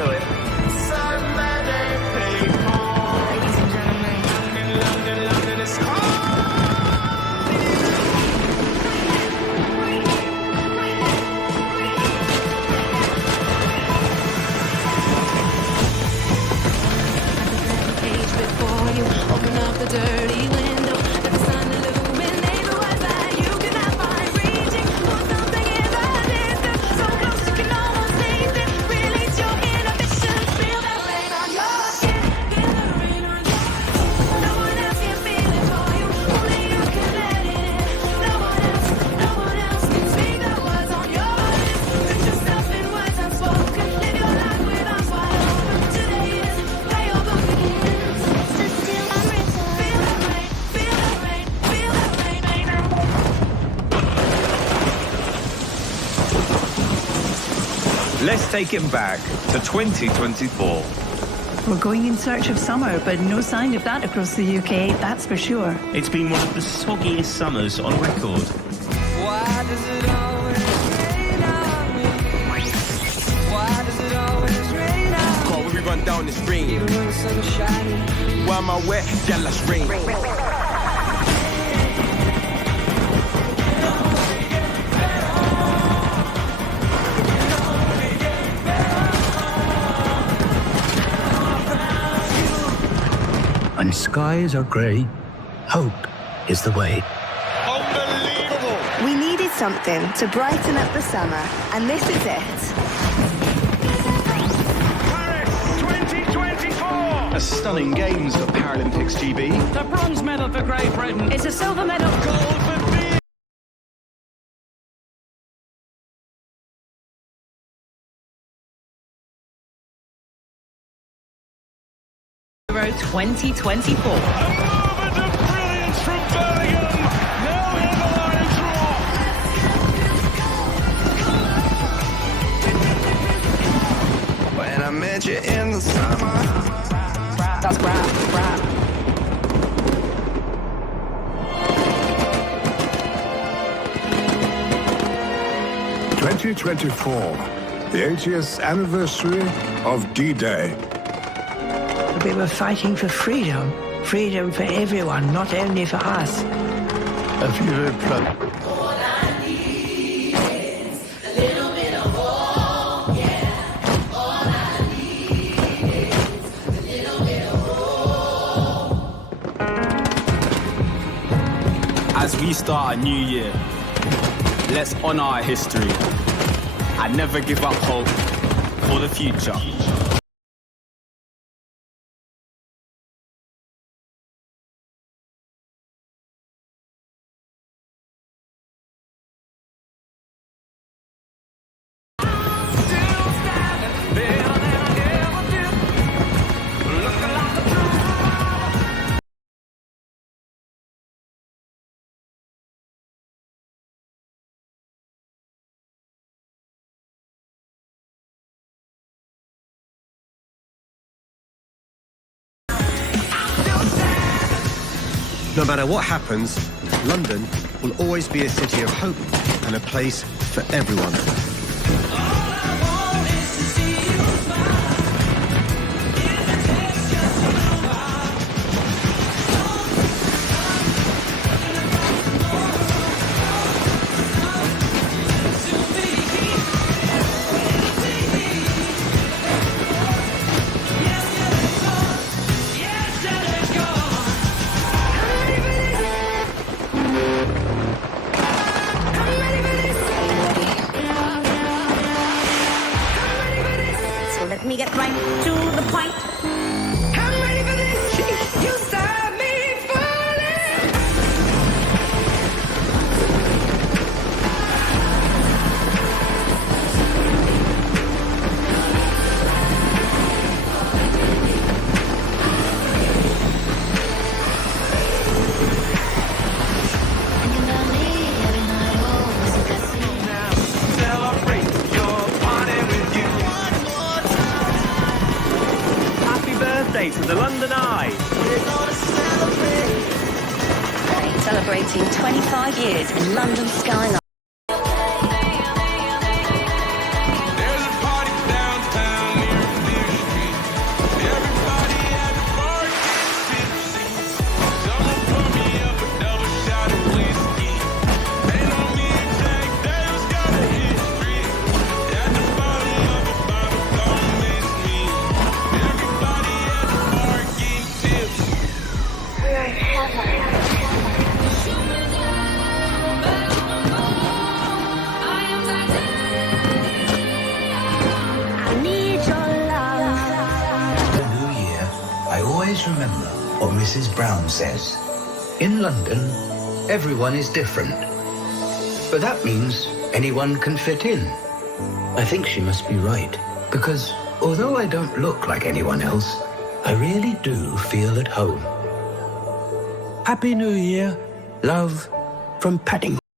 to it. Ladies and gentlemen. Page before you open up the dirty window, let the sun illuminate the words that you cannot find reaching for something in the distance, so close you can almost taste it. Release your inhibitions, feel that rain on your skin, feel the rain on your skin. No one else can feel it for you, only you can let it in. No one else can speak the words on your lips. Put yourself in words unspoken, live your life with arms wide open. Today is where your book begins. So still I'm written. Feel that rain, feel that rain, feel that rain, rain, rain. Let's take it back to 2024. We're going in search of summer, but no sign of that across the UK, that's for sure. It's been one of the soggiest summers on record. Why does it always rain on me? Why does it always rain on me? Can't we run down the stream? Even when the sun is shining. Why am I wet? Yeah, let's rain. When skies are grey, hope is the way. Unbelievable! We needed something to brighten up the summer, and this is it. Paris 2024! A stunning games for Paralympics GB. The bronze medal for Great Britain. It's a silver medal. Gold for Euro 2024. a moment of brilliance from Birmingham. Now we have a line draw. When I met you in the summer. That's rap. 2024, the 80th anniversary of D-Day. We were fighting for freedom. Freedom for everyone, not only for us. A few As we start a new year, let's honor our history and never give up hope for the future. No matter what happens, London will always be a city of hope and a place for everyone. Let me get right to the point. I'm ready for this. You start me falling. Celebrate your party with you. Happy birthday to the London Eye. Celebrating 25 years in London skyline. There's a party downtown near the Mrs. Brown says. In London, everyone is different. But that means anyone can fit in. I think she must be right, because although I don't look like anyone else, I really do feel at home. Happy New Year. Love from Paddington.